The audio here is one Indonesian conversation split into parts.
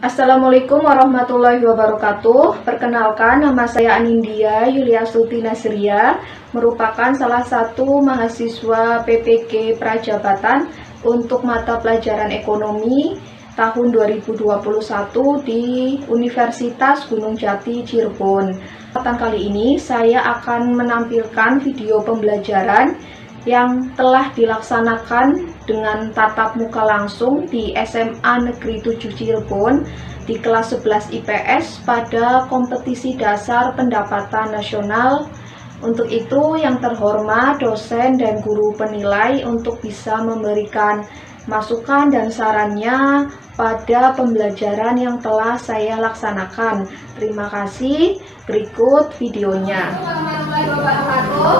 Assalamualaikum warahmatullahi wabarakatuh. Perkenalkan, nama saya Anindya Yuliastuti Nasria, merupakan salah satu mahasiswa PPG Prajabatan untuk mata pelajaran ekonomi tahun 2021 di Universitas Gunung Jati, Cirebon. Kesempatan kali ini saya akan menampilkan video pembelajaran yang telah dilaksanakan dengan tatap muka langsung di SMA Negeri 7 Cirebon di kelas 11 IPS pada kompetisi dasar pendapatan nasional. Untuk itu, yang terhormat dosen dan guru penilai untuk bisa memberikan masukan dan sarannya pada pembelajaran yang telah saya laksanakan. Terima kasih. Berikut videonya. Warahmatullahi wabarakatuh.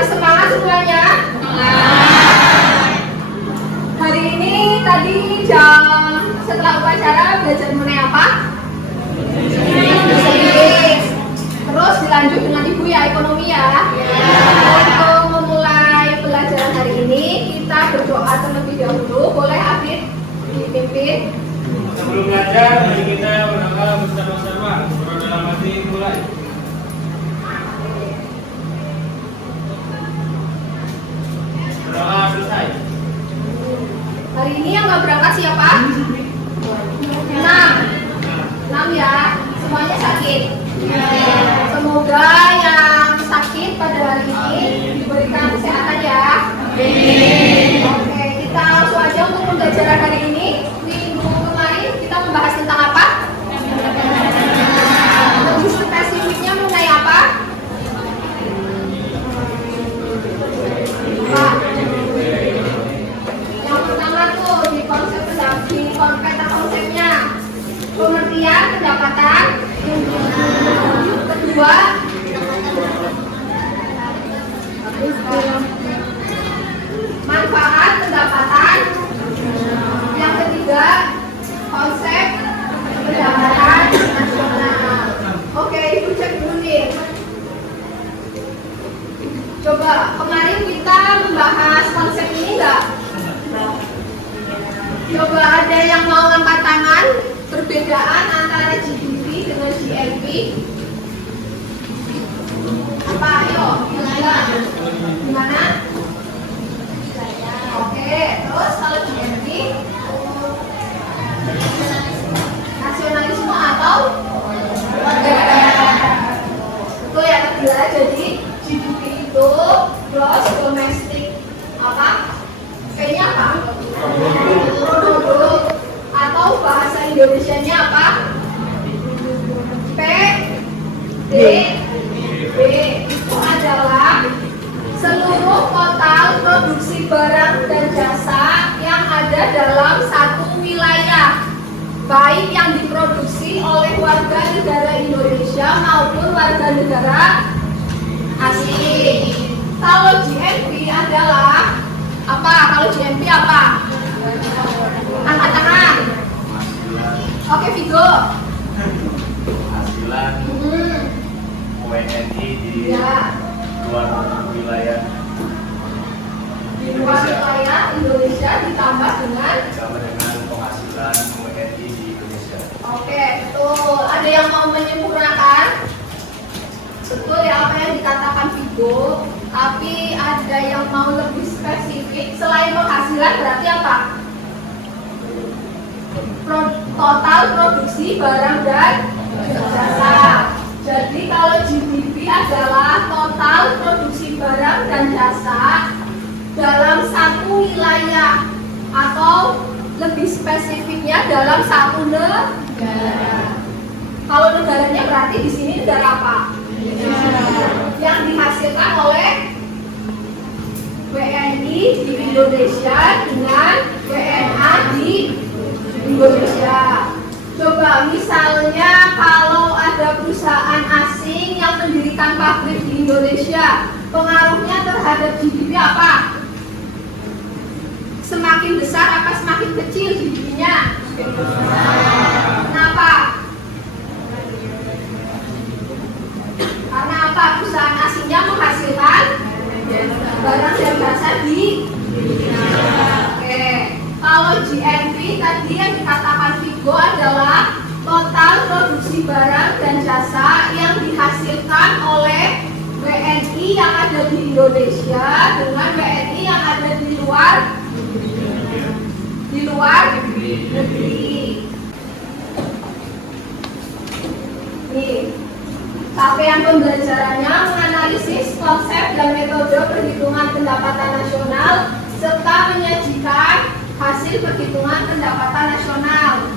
Semangat semuanya. Hari ini tadi setelah upacara belajar mengenai apa? Terus dilanjut dengan ibu ya, ekonomi ya. Untuk memulai pelajaran hari ini kita berdoa terlebih dahulu. Boleh Afid dipimpin? Sebelum belajar, mari kita berdoa bersama-sama. Berdoa dalam hati, mulai. Berdoa selesai. Hari ini yang nggak berangkat siapa? 6 ya. Semuanya sakit. Semoga yang sakit pada hari ini diberikan kesehatan ya. Oke, kita langsung aja untuk pembelajaran hari ini. Minggu kemarin kita membahas tentang apa? Lebih spesifiknya mengenai apa? Yang pertama tuh di konsep peta konsepnya pengertian pendapatan. Kedua, manfaat pendapatan. Yang ketiga, konsep pendapatan nasional. Oke, ibu cek dulu nih. Coba kemarin kita membahas konsep ini enggak? Coba ada yang mau angkat tangan perbedaan antara GDP dengan GNP? Apa? Ayo, gimana? Oke, terus kalau GNP nasionalisme atau betul ya kedua, jadi GDP itu gross domestic apa? Kayaknya apa? Produk atau bahasa Indonesianya apa? PDB itu adalah seluruh total produksi barang dan jasa yang ada dalam satu wilayah, baik yang diproduksi oleh warga negara Indonesia maupun warga negara asing. Kalau GNP adalah apa? Kalau GNP apa? Angkat tangan. Oke, Vigo. Hasilan WNI di luar wilayah Indonesia ditambah dengan penghasilan WNI di Indonesia. Oke, betul. Ada yang mau menyempurnakan? Betul ya apa yang dikatakan Vigo, tapi ada yang mau lebih spesifik. Selain penghasilan berarti apa? Total produksi barang dan jasa. Jadi kalau GDP adalah total produksi barang dan jasa dalam satu wilayah, atau lebih spesifiknya dalam satu negara. Kalau negaranya berarti di sini negara apa? Yang dihasilkan oleh WNI di Indonesia dengan WNA di Indonesia. Coba misalnya kalau ada perusahaan asing yang mendirikan pabrik di Indonesia, pengaruhnya terhadap GDP apa? Semakin besar apa semakin kecil GDP-nya? Kenapa? Karena apa? Perusahaan asingnya menghasilkan barang dan jasa di Indonesia. Oke, Indonesia dengan WNI yang ada di luar negeri. Nih, capaian pembelajarannya menganalisis konsep dan metode perhitungan pendapatan nasional serta menyajikan hasil perhitungan pendapatan nasional.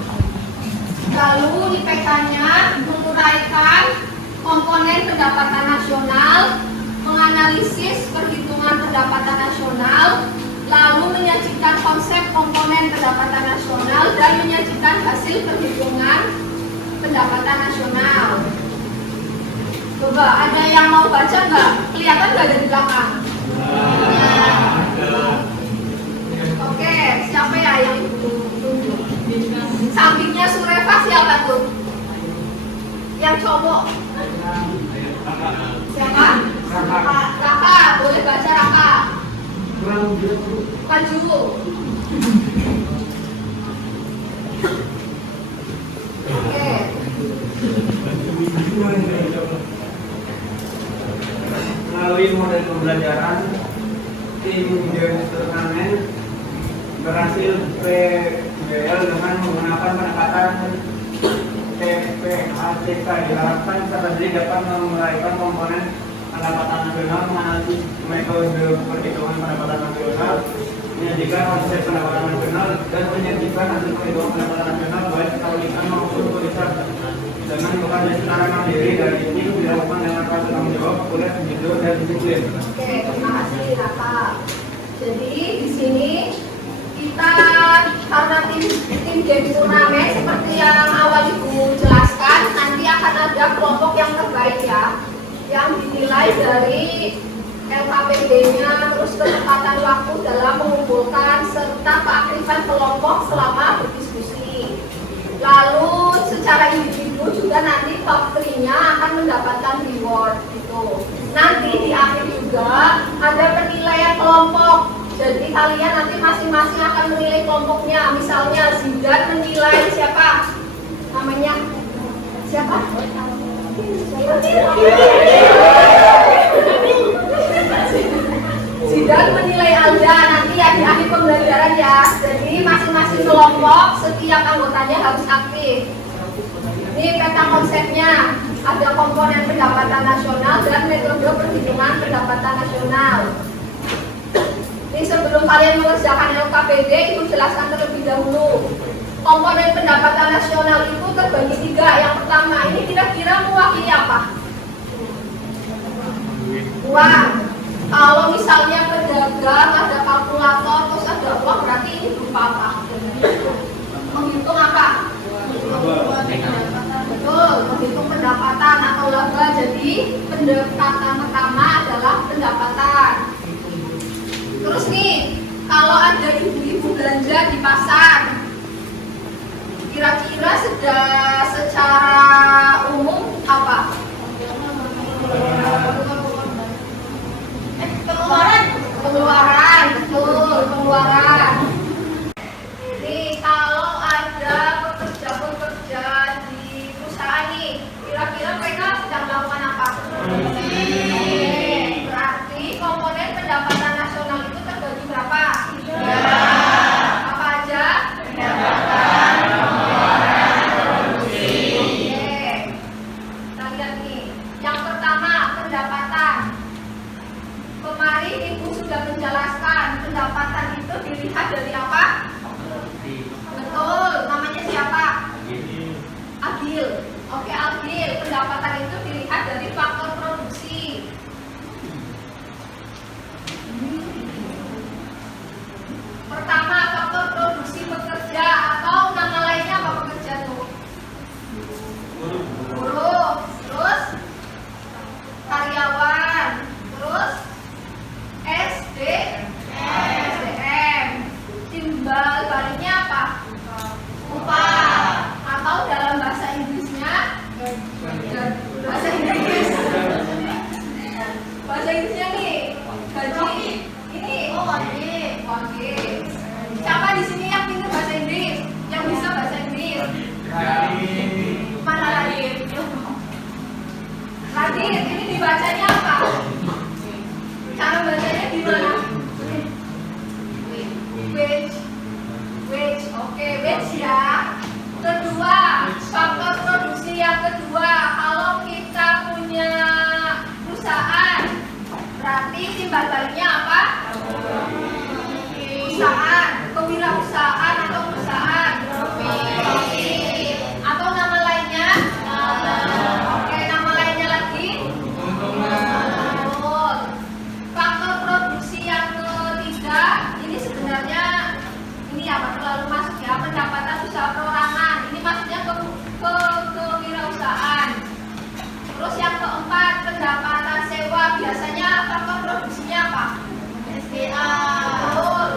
Lalu IPK-nya menguraikan komponen pendapatan nasional, menganalisis perhitungan pendapatan nasional, lalu menyajikan konsep komponen pendapatan nasional dan menyajikan hasil perhitungan pendapatan nasional. Coba ada yang mau baca nggak? Kelihatan nggak dari belakang? Oke, siapa ya yang tunjuk? Sampingnya Sureva siapa tuh? Yang cowok? Siapa? Raka, boleh baca Raka. Maju. Oke. Melalui model pembelajaran, tim Jones Turnamen berhasil PBL dengan menggunakan pendekatan TPACK. Diharapkan peserta didik dapat menguraikan komponen pendapatan nasional, menganalisis metode perhitungan pendapatan nasional, menyajikan konsep pendapatan nasional, dan menyajikan hasil perhitungan pendapatan nasional baik penulisan maupun tulisan dengan bekerja secara mandiri dari tim dilakukan dengan rasa tanggung jawab, kuliah, jujur, dan disiplin. Oke, terima kasih Raka. Jadi di sini kita karena tim game turnamen seperti yang awal Ibu jelaskan, nanti akan ada kelompok yang terbaik ya, yang dinilai dari LKPD-nya, terus ketepatan waktu dalam mengumpulkan serta keaktifan kelompok selama berdiskusi. Lalu secara individu juga nanti top 3-nya akan mendapatkan reward gitu. Nanti di akhir juga ada penilaian kelompok. Jadi kalian nanti masing-masing akan menilai kelompoknya. Misalnya Zidan menilai siapa? Namanya siapa? Zidan menilai Alda nanti ya di akhir pembelajaran ya. Jadi masing-masing kelompok setiap anggotanya harus aktif. Ini peta konsepnya. Ada komponen pendapatan nasional dan metode perhitungan pendapatan nasional. Ini sebelum kalian mengerjakan LKPD, Ibu jelaskan terlebih dahulu. Komponen pendapatan nasional itu terbagi 3. Yang pertama, ini kira-kira mewakili apa? Uang. Kalau misalnya pedagang ada kalkulator terus ada uang, berarti ini berupa apa? Menghitung apa? Betul, menghitung pendapatan atau laba. Jadi pendekatan pertama adalah pendapatan. Terus nih, kalau ada ibu-ibu belanja di pasar, kira-kira secara umum apa? Pengeluaran, betul, pengeluaran. Nih, kalau ada pekerja-pekerja di perusahaan nih, kira-kira mereka sedang melakukan apa? Berarti komponen pendapatan nasional itu terbagi berapa? Apa aja? Pendapatan, pengeluaran, produksi. Oke. Kita lihat nih. Yang pertama, pendapatan. Kemarin Ibu sudah menjelaskan pendapatan itu dilihat dari apa? Betul, namanya siapa? Agil. Oke, Agil. Pendapatan itu dilihat dari faktor produksi. Pertama, faktor produksi pekerja atau nama lainnya apa pekerja tuh? Buruh. Terus karyawan. Terus SDM. Timbal baliknya apa? Upah. Atau dalam bahasa Inggrisnya bahasa Inggrisnya nih gaji. Ini wajib. Siapa di sini yang pintar bahasa Inggris? Yang bisa bahasa Inggris? Mana Radit? Radit, ini dibacanya apa? Cara kewirausahaan atau perusahaan. Atau nama lainnya? Oke, nama lainnya lagi? Betul. Faktor produksi yang ketiga, ini sebenarnya ini ya terlalu masuk ya, pendapatan usaha perorangan. Ini maksudnya kewirausahaan. Terus yang keempat, pendapatan sewa. Biasanya faktor produksinya apa? SDA. Betul.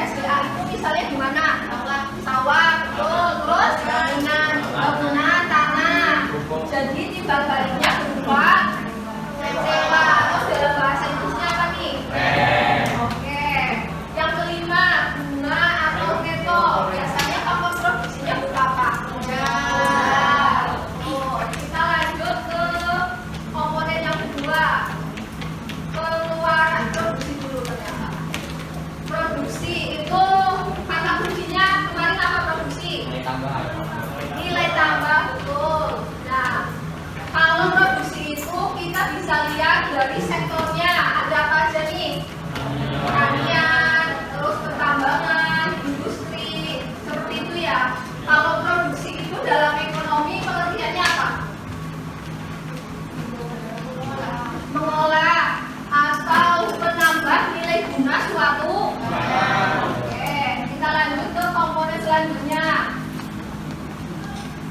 SDA itu misalnya di mana? Sawah. Betul. Terus bangunan tanah. Jadi timbal baliknya berupa sewa. Terus dalam bahasa Inggrisnya apa nih? Oke. Yang kelima, bunga atau keto. Biasanya faktor produksinya berapa? Kita lanjut ke komponen yang kedua. Pengeluaran produksi dulu ternyata. Produksi itu kata kuncinya kemarin apa produksi? Nilai tambah, betul. Nah, kalau produksi itu kita bisa lihat dari sektornya ada apa aja nih? Pertanian, terus pertambangan, industri, seperti itu ya. Kalau produksi itu dalam ekonomi pengertiannya apa? Mengolah atau menambah nilai guna suatu. Oke, kita lanjut ke komponen selanjutnya.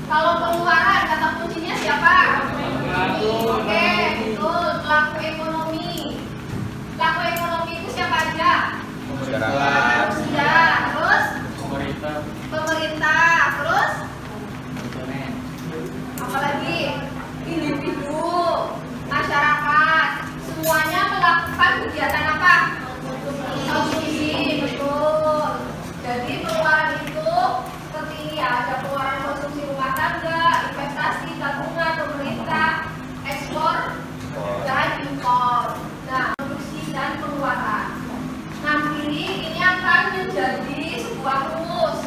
Kalau pengeluaran, kata kuncinya siapa? Oke, betul, pelaku ekonomi. Pelaku ekonomi itu siapa aja? Manusia, terus pemerintah, terus apalagi individu, masyarakat, semuanya melakukan kegiatan apa? Konsumsi, betul. Jadi pengeluaran itu seperti ini ya, ada pengeluaran konsumsi rumah tangga, investasi, tabungan, pemerintah, ekspor dan impor. Nah, produksi dan pengeluaran. Nanti ini akan menjadi sebuah rumus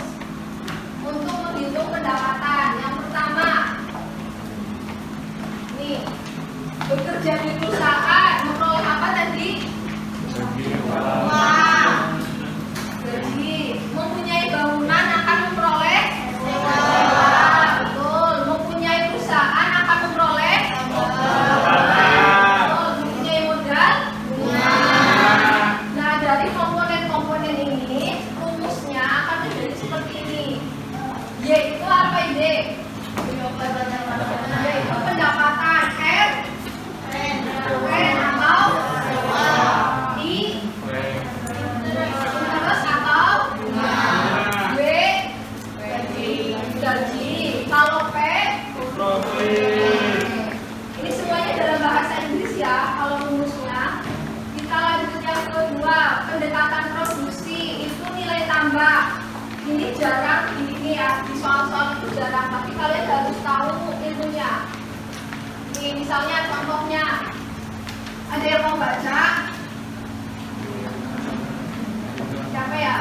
untuk menghitung pendapatan. Yang pertama, nih, bekerja di perusahaan memperoleh apa tadi? Uang. Jadi mempunyai bangunan akan memperoleh sewa. Betul. Mempunyai perusahaan akan memperoleh betul. Mempunyai modal bunga. Nah, dari komponen-komponen ini rumusnya akan menjadi seperti ini. Y itu apa ide? Yaitu pendapatan. Rent atau I terus atau gaji. Kalau P ini semuanya dalam bahasa Inggris ya. Kalau rumusnya kita lanjut yang kedua, pendekatan produksi itu nilai tambah. Ini jarang ini ya, di soal-soal itu jarang, tapi kalian harus tahu ilmunya. Ini misalnya contohnya, ada yang mau baca? Siapa ya?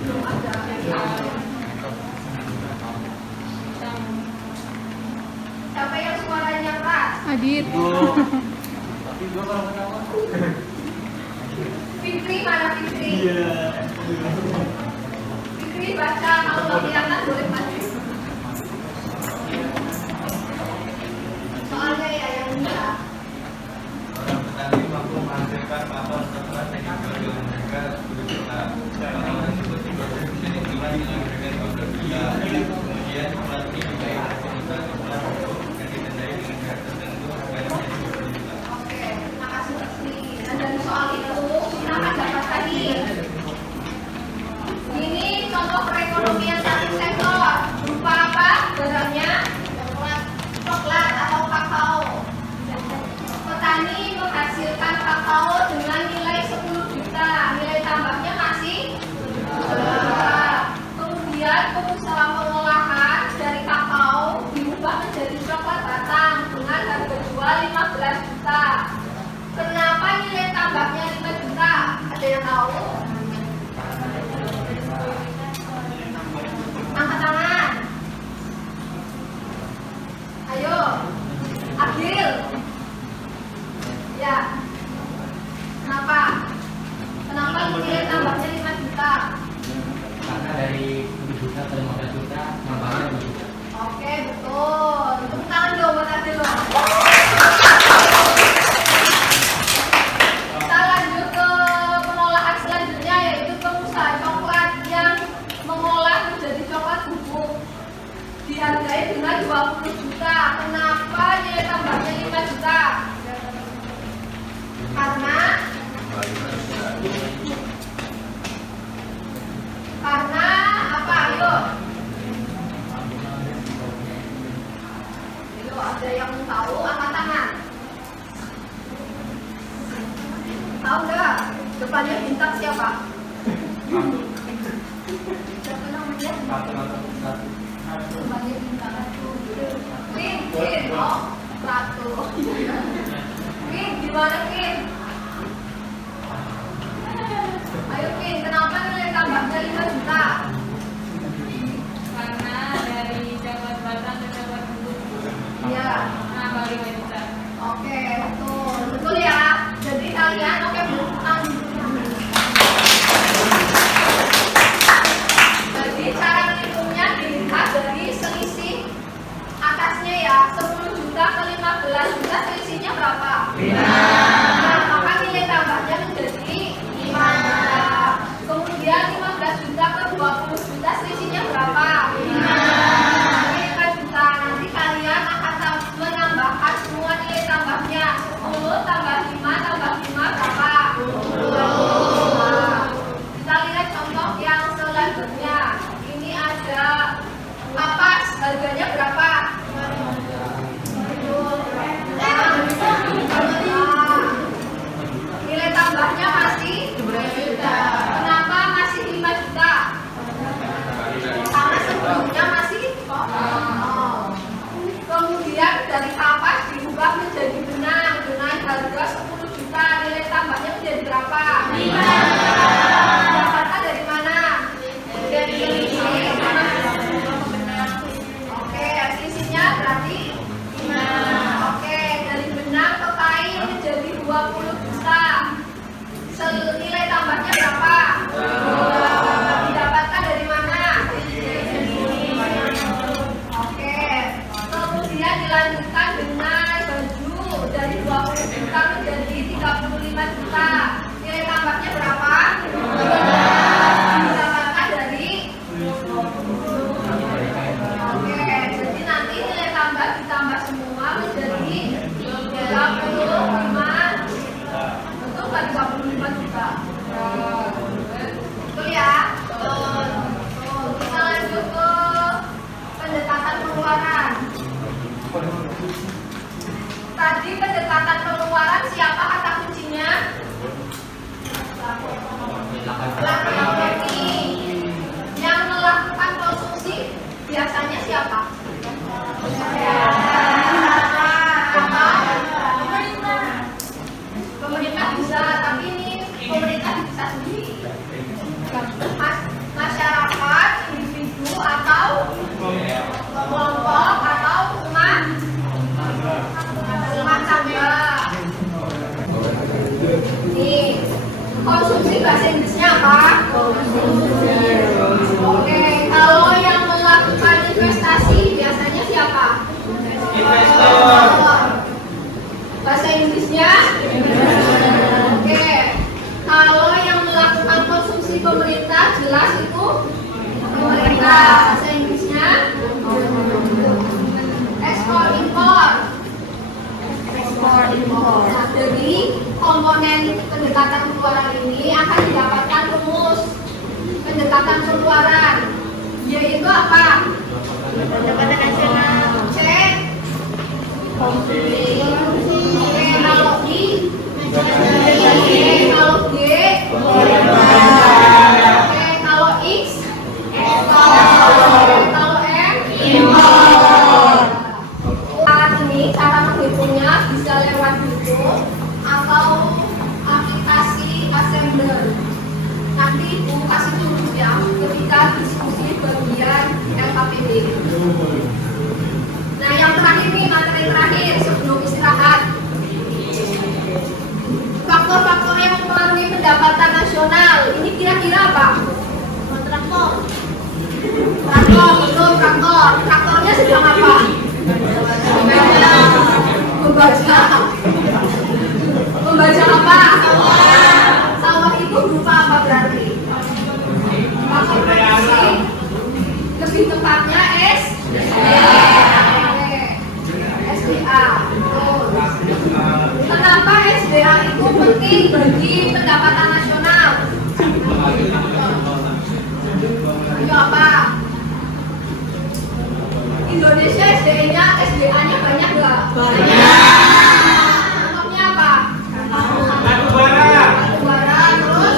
Belum ada. Siapa yang suaranya keras? Adit. Fikri, mana Fikri? Fikri baca, kalau mau kelihatan boleh baca. Soalnya ya yang bisa. Petani mampu menghasilkan papan setelah teknikal dengan mereka berusaha. Kalau tersebut diproduksi dengan memberikan order gula. Kemudian pelatih dibayar perusahaan setelah produk yang ditandai dengan harga tertentu harganya menjadi 20 juta. Oke, terima kasih Fikri. Dan dari soal itu kita akan dapat tadi. Ini contoh perekonomian satu sektor. Berupa apa? Barangnya coklat atau kakao. Petani menghasilkan kakao dengan nilai 10 juta. Nilai tambahnya masih 10 juta. Kemudian pengusaha pengolahan dari kakao diubah menjadi coklat batang dengan harga jual 15 juta. Kenapa nilai tambahnya 5 juta? Ada yang tahu? ditambahin dengan 20 juta. Kenapa nilai tambahnya 5 juta? Karena apa? Ayo. Ayo, ada yang tahu angkat tangan? Tahu nggak? Depannya bintang siapa? Siapa namanya? Depannya bintang. Win. Oh, Ratu. Win, gimana Win? Ayo Win, kenapa nilai tambahnya 5 juta? Karena dari Jawa Barat ke Jawa Timur Iya. nambah 5 juta. Oke, betul ya. Jadi kalian jadi cara menghitungnya dilihat dari selisih atasnya ya. 10 juta ke 15 juta selisihnya berapa? 5. Nah, maka nilai tambahnya menjadi 5 juta. Kemudian 15 juta ke 20 juta selisihnya berapa? 5 juta. Nanti kalian akan menambahkan semua nilai tambahnya. 10 tambah 5 tambah 5 berapa? 20. Kita lihat contoh yang selanjutnya. Ini ada kapas, harganya berapa? Nilai tambahnya masih 2 juta. Kenapa masih 5 juta? Karena sebelumnya masih kosong. Kemudian dari kapas diubah menjadi benang dengan harga 10 juta. Nilai tambahnya menjadi berapa? 5 juta. Dapatkan dari mana? Dari selisih. Oke, selisihnya berarti 5. Oke, dari benang ke kain menjadi 20 juta. Nilai tambahnya berapa? 2. Didapatkan dari mana? Oke, kemudian dilanjutkan dengan baju dari 20 juta menjadi 35 juta. Nilai tambahnya berapa? 2. Didapatkan dari Oke, jadi nanti nilai tambah ditambah semua menjadi 35. Betul nggak 35 juta? Betul ya? Betul. Kita lanjut ke pendekatan pengeluaran. Tadi pendekatan pengeluaran siapa kata kuncinya? Laki-laki. Yang melakukan konsumsi biasanya siapa? Pemerintah bisa, tapi ini pemerintah bisa sendiri. Masyarakat, individu atau kelompok atau umat tangga. Nih, konsumsi bahasa Inggrisnya apa? Oke, kalau yang melakukan investasi biasanya siapa? Investor. Bahasa Inggrisnya? Oke, kalau yang melakukan konsumsi pemerintah jelas itu pemerintah. Bahasa Inggrisnya? Ekspor impor. Nah, dari komponen pendekatan pengeluaran ini akan didapatkan rumus pendekatan pengeluaran, yaitu apa? Pendekatan nasional. C. Konsumsi. Oke, kalau I. Kalau G. Oke, kalau X. Kalau M. Alat ini cara menghitungnya bisa lewat Google atau aplikasi Assembler. Nanti Ibu kasih tunjuk ya ketika diskusi bagian LKPD. Nah, yang terakhir nih, materi terakhir sebelum istirahat. Faktor-faktor yang mempengaruhi pendapatan nasional ini kira-kira apa? Traktor. Betul, traktor. Traktornya sedang apa? Membaca apa? Sawah itu berupa apa berarti? Faktor produksi, lebih tepatnya SDM. itu penting bagi pendapatan nasional. Ayo apa? Indonesia SDA-nya banyak nggak? Banyak. Contohnya apa? Batu bara. Batu bara, terus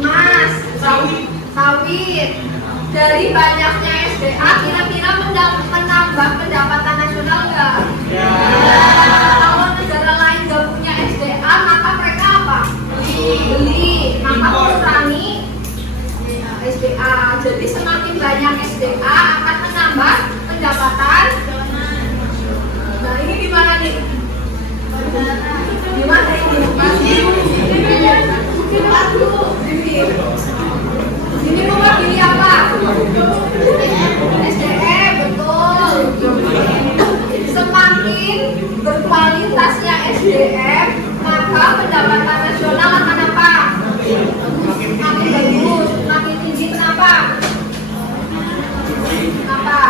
emas, sawit. Dari banyaknya SDA, kira-kira menambah pendapatan nasional nggak? Ya. Kalau negara lain nggak punya SDA, maka mereka apa? Beli, maka mengurangi SDA. Jadi semakin banyak SDA akan menambah pendapatan. Nah ini gimana nih? Gimana ini? Ini mewakili apa? SDM, betul. Semakin berkualitasnya SDM, maka pendapatan nasional akan apa? Makin bagus, makin tinggi. Kenapa? Kenapa?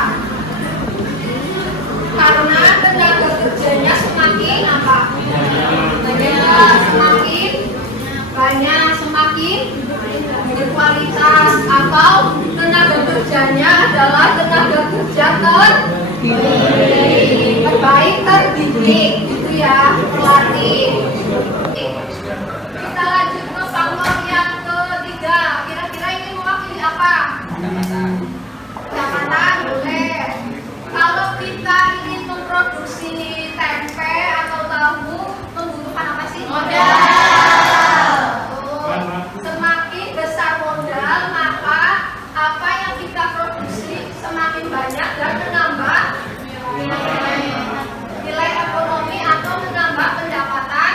Karena tenaga kerjanya semakin apa? Semakin banyak, semakin berkualitas, atau tenaga kerjanya adalah tenaga kerja terbaik, terdidik, gitu ya, pelatih. Kita lanjut ke faktor yang ketiga. Kira-kira ini mewakili apa? Pendapatan, boleh. Kalau kita ingin memproduksi tempe atau tahu, membutuhkan apa sih? Modal. Semakin besar modal, maka apa yang kita produksi semakin banyak dan menambah nilai ekonomi atau menambah pendapatan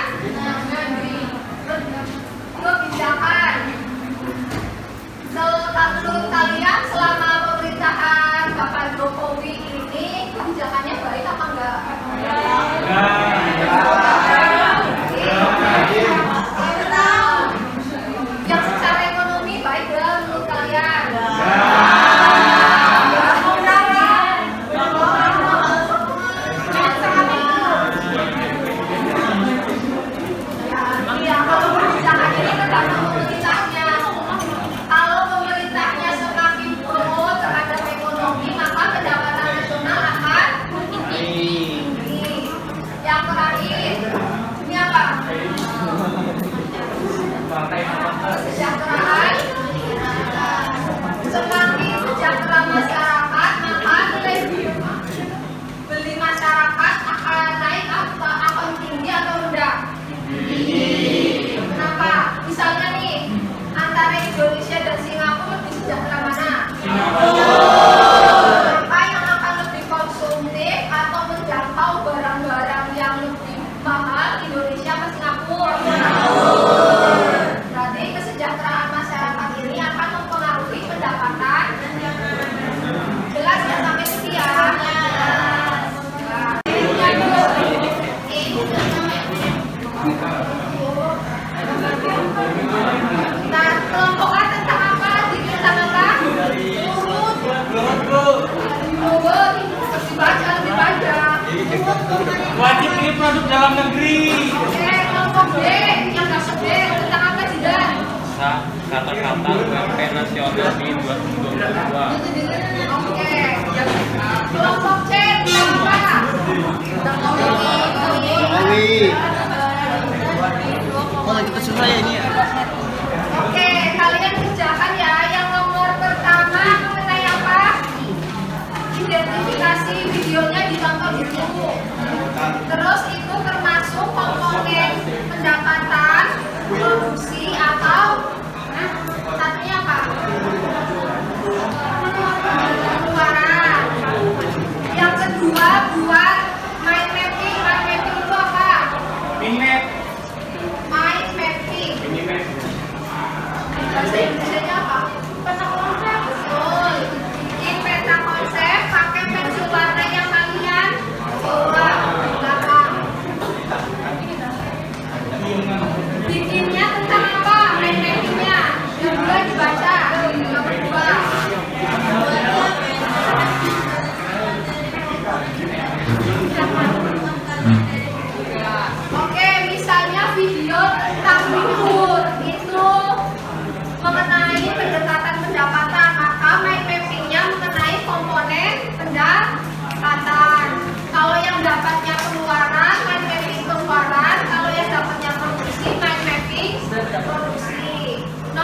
kebijakan. Menurut kalian selama pemerintahan Bapak Jokowi ini kebijakannya baik apa enggak? Yang secara ekonomi baik enggak menurut kalian? Iya, kalau kebijakan ini tergantung pemerintahnya. Kalau pemerintahnya semakin pro terhadap ekonomi, maka pendapatan nasional akan tinggi. Yang terakhir, ini apa? Kesejahteraan. Semakin sejahtera masyarakat, maka nilai beli masyarakat akan naik atau akan tinggi atau rendah? Kenapa? Misalnya nih, antara Indonesia dan Singapura lebih sejahtera mana? Apa yang akan lebih konsumtif atau menjangkau barang-barang yang lebih mahal, Indonesia atau Singapura? Berarti kesejahteraan masyarakat ini akan mempengaruhi pendapatan. Jelas ya sampai sini ya? Nah, kelompok A tentang apa? Tentang apa? Global. Lebih baca. Wajib ini produk dalam negeri. Oke, kelompok B yang masuk B tentang apa tidak? Kata-kata UMP nasional di 2022. Oke. Kelompok C tentang apa? Oke, kalian kerjakan ya. Yang nomor pertama mengenai apa? Identifikasi videonya ditonton dulu. Terus itu termasuk komponen pendapatan, produksi atau satunya apa? Pengeluaran. Yang kedua buat mind mapping. Mind mapping itu apa? Minat. Mind mapping.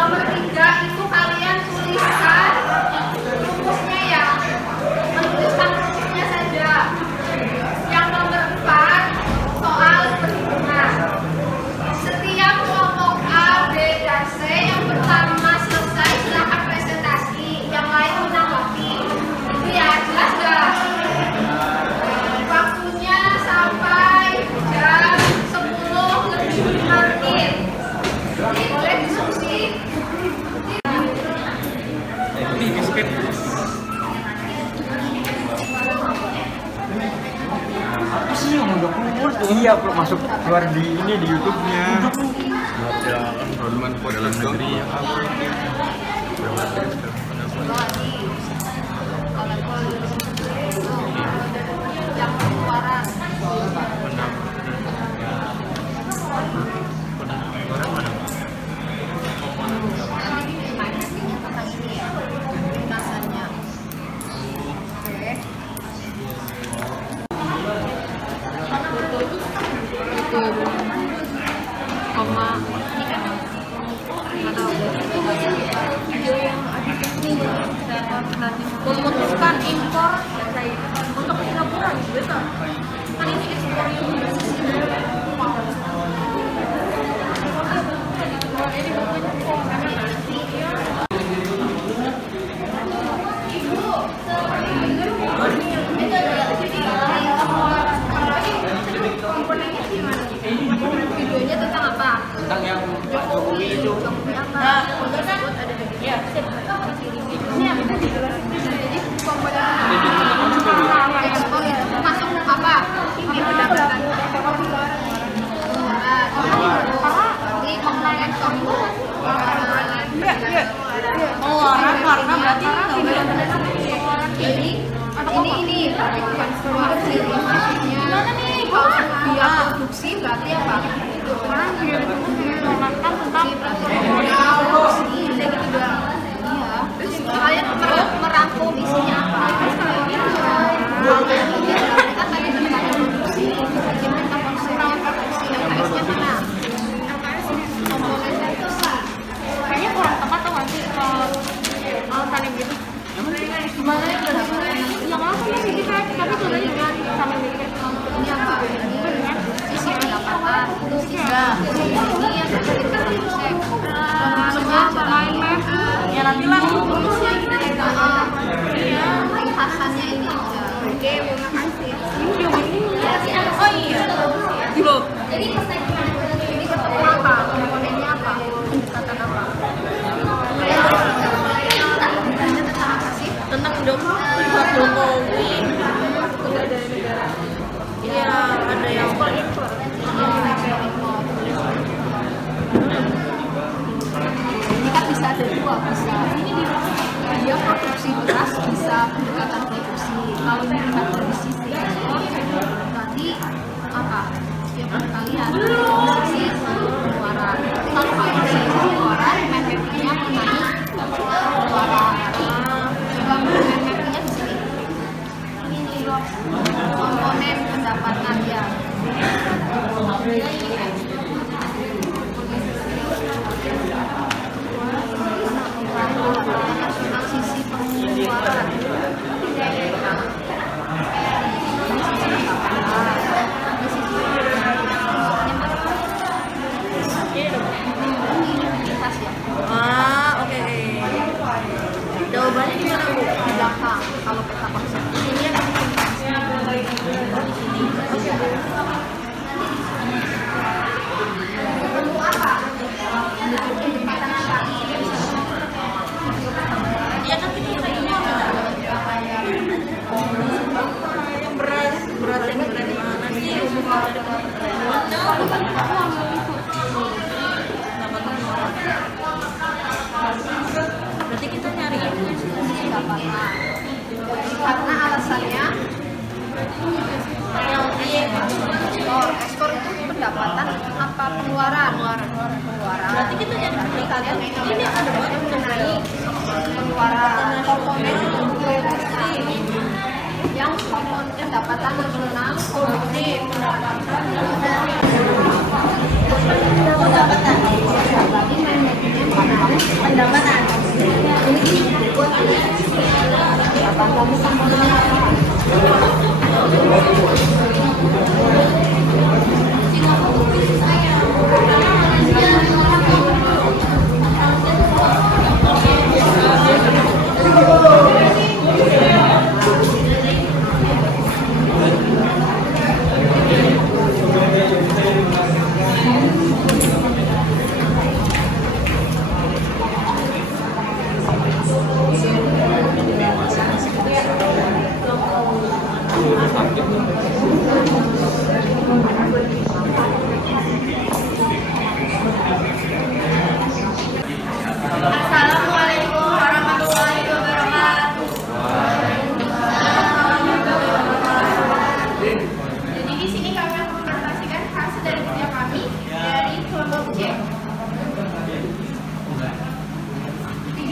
nomor 3 itu kalian tuliskan rumusnya ya. Menuliskan rumusnya saja. Yang nomor 4 soal perhitungan. Setiap kelompok A, B, dan C yang pertama selesai silahkan presentasi. Yang lain menanggapi. Itu ya, jelas gak? Waktunya sampai jam 10:05. Jadi boleh diskusi. Apa sih yang udah keluar tuh? Iya, masuk keluar di ini di YouTube-nya. Ya, enrollment for dalam negeri yang apa? Yang pengeluaran. Memutuskan impor untuk Singapura gitu kan ini ekspor videonya tentang apa? Tentang yang Pak Jokowi itu. Nah, tersebut ada di ya, ini apa tadi? Jadi komponen ekspor itu masuk apa? Ini pendapatan. Berarti komponen ekspor. Pengeluaran karena berarti jadi ini konsumsi maksudnya kalau biaya produksi berarti apa? Orang biaya menerangkan tentang produksi dan juga iya. Terus kalian merangkum isinya apa? Kalau kita tadi tentang produksi, tentang produksi yang KS-nya mana? Komponennya itu kayaknya kurang tepat tuh nggak sih kalau saling gitu? Gimana ya? Yang apa sih kita tapi tuh sama mikir ini apa? Sisi pendapatan, tiga. Ini yang kita konsep. Maksudnya lain mah. Ya nanti lah. Rumusnya ini ya. Khasannya ini. Oke, terima kasih. Oh iya. Loh. Jadi ini ketemu apa? Komponennya apa? Pendekatan apa? Tentang Jokowi. Udah dari negara. Iya, ada yang impor. Ini kan bisa ada dua, bisa ini dia produksi beras, bisa pendekatan produksi. Kalau melihat dari sisi ekspor, berarti apa? Ya pada kalian sisi pengeluaran. Kalau sisi pengeluaran, MPP-nya mengenai pengeluaran. Juga MPP-nya di sini. Ini loh komponen pendapatan ya. Sisi pengeluaran. Oke. Jawabannya di mana, Bu? Di belakang. Kalau peta konsep ini ada perlu apa? Pendekatan apa? Ya kan ini berat ini dari mana sih? Berarti kita nyari karena alasannya yang ekspor itu pendapatan apa pengeluaran? Berarti kita nyari kalian ini ada banyak mengenai pengeluaran komponen produksi yang komponen pendapatan nasional produksi pendapatan lagi manajemen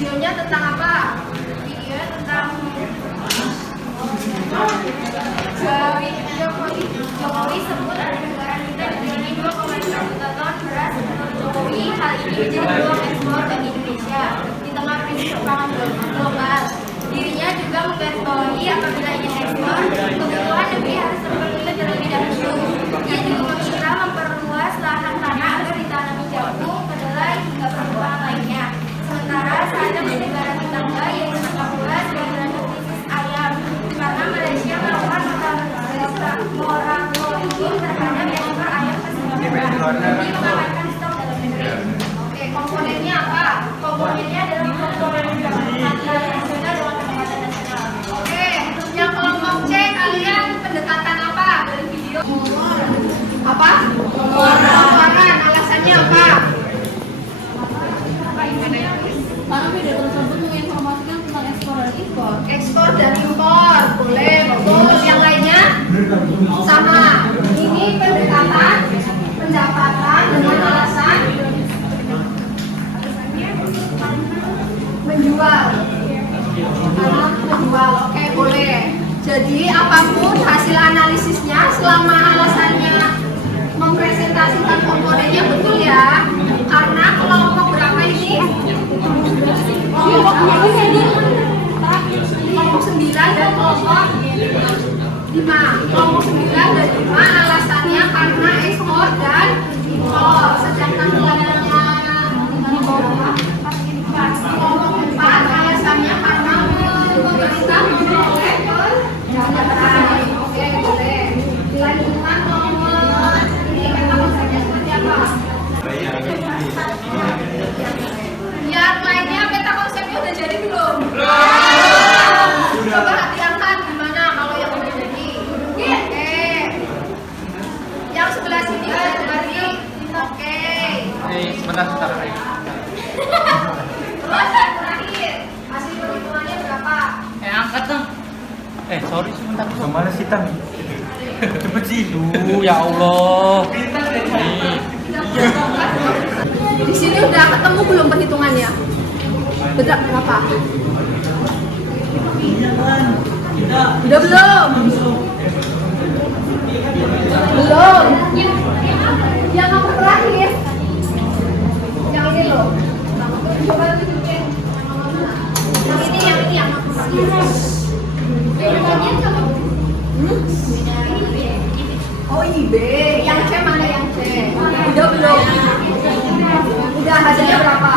Videonya tentang apa? Videonya tentang Jokowi sebut negara kita ini 2,2 juta ton beras menurut Jokowi hal ini menjadi peluang ekspor bagi Indonesia di tengah krisis pangan global. Dirinya juga menggarisbawahi apabila ingin ekspor, kebutuhan negeri harus terpenuhi terlebih dahulu. Ia juga meminta memperluas lahan tanah agar ditanami jagung, kedelai hingga perkebunan lainnya. Sementara saat ini negara tetangga yaitu Singapura sedang dilanda krisis ayam karena Malaysia melakukan moratorium terhadap ekspor ayam ke Singapura demi mengamankan stok dalam negeri. Oke, komponennya apa? Komponennya adalah komponen pendekatan nasional dalam pendekatan nasional. Oke, yang kelompok C kalian pendekatan apa dari video? Apa? Pengeluaran. Alasannya apa? Karena video tersebut menginformasikan tentang ekspor dan impor. Ekspor dan impor, boleh, betul. Yang lainnya sama. Ini pendekatan pendapatan dengan alasan menjual. Karena menjual, oke, boleh. Jadi apapun hasil analisisnya selama alasannya mempresentasikan komponennya betul ya. Karena kelompok berapa ini? Kelompok 9 dan kelompok 5. Kelompok 9 dan 5 alasannya karena ekspor dan impor. Sedangkan kelompoknya kelompok 4 alasannya karena pemerintah memperoleh pendapatan. Oke, boleh. Dilanjutkan nomor ini kata konsepnya seperti apa? Yang lainnya peta konsepnya udah jadi belum? Coba diangkat gimana kalau yang udah jadi? Oke. Yang sebelah sini udah jadi. Oke. Sebentar. Terus yang terakhir, hasil perhitungannya berapa? Angkat dong. Sorry sebentar. Kemana sih Tan? Cepet sih. Ya Allah. Di sini udah ketemu belum perhitungannya? Berapa? Udah belum? Belum. Yang nomor terakhir. Yang ini loh. Coba tunjukin. Yang ini yang nomor terakhir. Bedanya sama. Oh IB. Yang C mana yang C? Udah belum? Udah hasilnya berapa?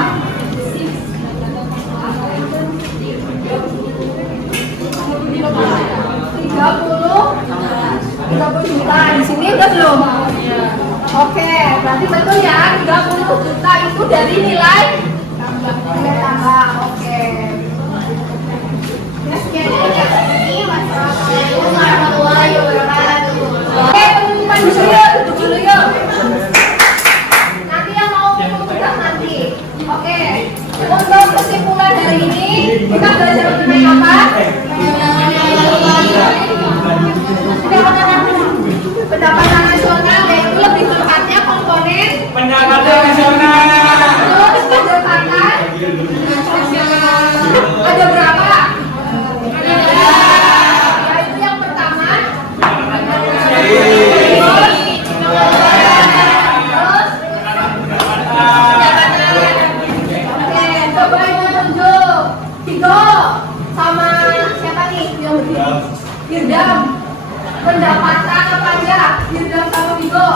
30 juta. Di sini udah belum? Oke, berarti betul ya 30 juta itu dari nilai tambah. Oke. Assalamualaikum warahmatullahi wabarakatuh. Oke, teman-teman duduk dulu yuk. Nanti yang mau tugas nanti. Oke. Untuk kesimpulan hari ini kita belajar mengenai apa? Pendapatan nasional, yaitu lebih tepatnya komponen Pendapatan nasional. terus pendapatan ada berapa? Yaitu yang pertama oke, coba ibu tunjuk Tigo sama siapa nih yang begini? Hirdam. Pendapatan apa aja? Hirdam sama Tigo.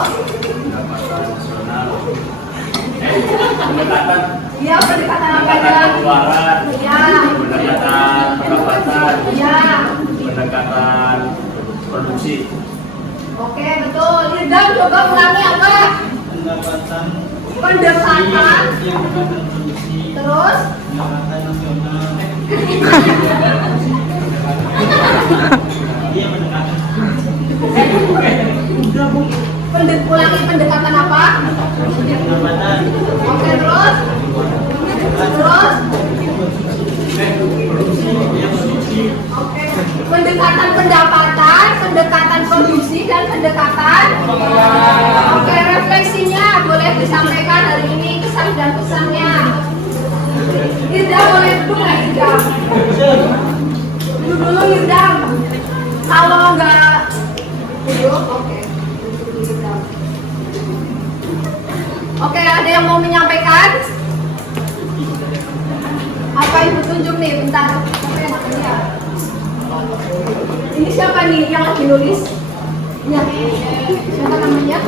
Pendekatan Iya, pendekatan apa aja? pengeluaran, Iya. pendekatan pendapatan, Iya. pendekatan produksi. Oke, betul. Hirdam coba ulangi apa? Pendekatan. Terus? Ulangi pendekatan apa? Oke, terus? Terus? Oke. Pendekatan pendapatan, pendekatan produksi, dan pendekatan. Oke, refleksinya boleh disampaikan hari ini kesan dan pesannya. Tidak boleh nih, bentar. Siapa yang namanya? Ini siapa nih yang lagi nulis? Ya. Siapa namanya?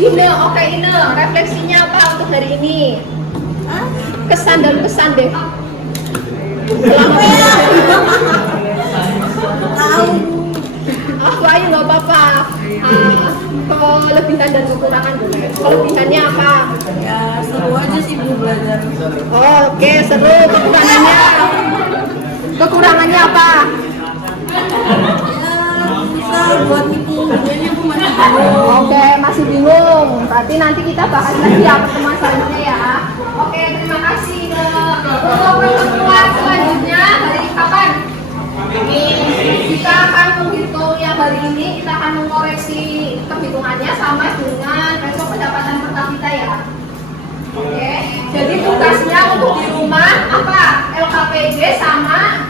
Ine, oke Ine. Refleksinya apa untuk hari ini? Kesan dan pesan deh. Aku aja nggak apa-apa. Kelebihan dan kekurangan dulu. Kelebihannya apa? Ya seru aja sih Bu belajar. Oke, seru. Kekurangannya apa? Ya bisa buat ngitung nilainya Bu masih bingung. Oke, masih bingung. Berarti nanti kita bahas lagi ya pertemuan selanjutnya ya. Oke, terima kasih. Untuk pertemuan selanjutnya hari kapan? Kita akan menghitung yang hari ini, kita akan mengoreksi perhitungannya sama dengan besok pendapatan per kapita ya. Oke, jadi tugasnya untuk di rumah apa? LKPD sama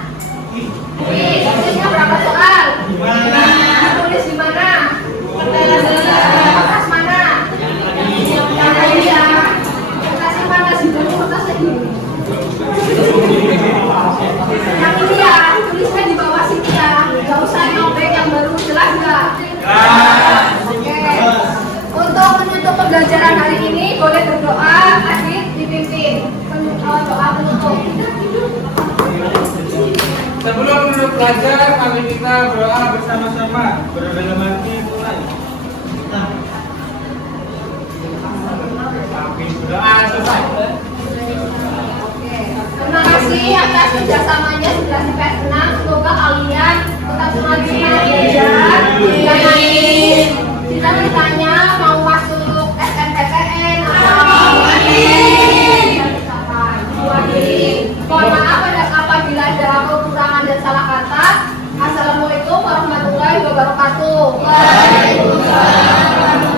kuis. Kuisnya berapa soal? Tulis di mana? Kertas mana? Mana ya? Kertasnya mana sih? Kertasnya ini. Yang ini ya, tulisnya di bawah sini ya. Gak usah nyobek yang baru, jelas nggak? Oke. Untuk menutup pembelajaran hari ini, boleh berdoa, Adit dipimpin. Doa penutup. Sebelum menutup belajar, mari kita berdoa bersama-sama. Berdoa dalam hati mulai. Doa selesai. Terima kasih atas kerjasamanya sudah sampai senang. Semoga kalian tetap semangat belajar. Dan nanti cita-citanya mau masuk SNPTN Mohon maaf apabila ada kekurangan dan salah kata. Assalamualaikum warahmatullahi wabarakatuh. Waalaikumsalam.